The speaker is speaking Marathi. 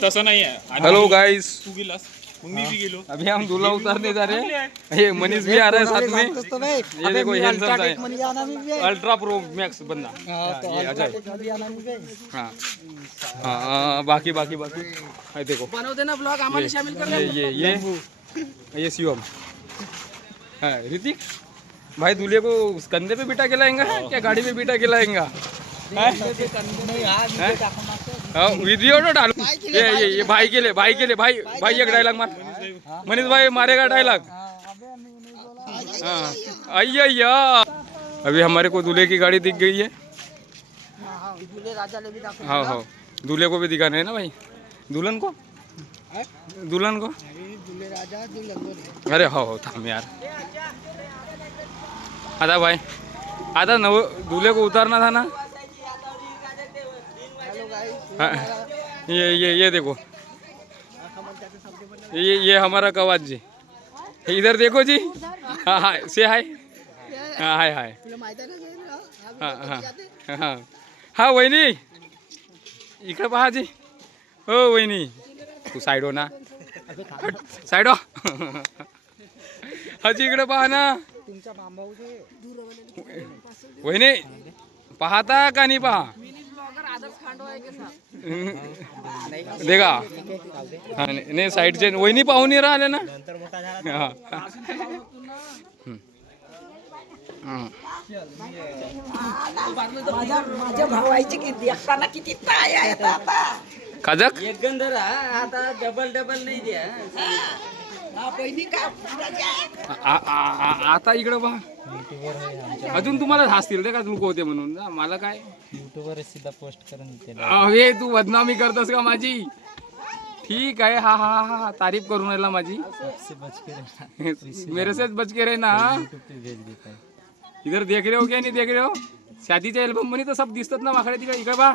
तसं नाही आहे. हेलो गाइस, तू गेलास मग मी भी गेलो. अभी हम दूल्हा उतारने जा रहे हैं. ये मनीष भी आ रहा है साथ में. ये देखो ये हैंडसम है, अल्ट्रा प्रो मैक्स बंदा. ये अजय. हाँ हाँ, बाकी बाकी बाकी ये देखो बनवते ना ब्लॉग आम्हाला शामिल कर. ये शिवम. हाँ ऋतिक भाई, दूल्हे को कंधे पे बिठा के लाएंगा क्या गाड़ी पे बिठा के लाएंगा? वीडियो तो डालो. ये भाई के लिए भाई एक डायलॉग मार. मनीष भाई मारेगा डायलॉग. अय्या अभी हमारे को दूल्हे की गाड़ी दिख गई है. हाँ हाँ, दूल्हे को भी दिखाना है ना भाई. दुल्हन को अरे हो थांब यार. आता भाई, आता दूल्हे को उतारना था ना. हाँ, ये देखो, ये हमारा कवाज जी. इधर देखो जी. हाँ हाँ से हाय. हाँ हाय हाय. हाँ हाँ हाँ हाँ वहिनी इकडे पहा जी. हो वहिनी, तू साईड हो ना. साईड हो. हाजी इकडे पहा ना. वहिनी पाहता का नाही पहा. देखा हा नाही साईडचे वहिनी पाहून नाही राहिले ना. माझ्या भावाची किती असताना किती ताय आहेत आता. काजक एकंदर आता डबल नाही द्या. आता इकडं पहा. अजून तुम्हाला हसतील रे का लोक होते म्हणून. मला काय यूट्यूबवर सीधा पोस्ट करून देते. अरे तू बदनामी करतस का माझी. ठीक आहे. हा हा हा तारीफ करून राहिला माझी. सबसे बच के रहना. मेरे से बच के रहना. यूट्यूब पे भेज देता है. इधर देख रहे हो क्या नहीं देख रहे हो. शादीच्या एल्बम मध्ये तर सब दिसतात ना वाकडे तिकडे. इकडे पहा.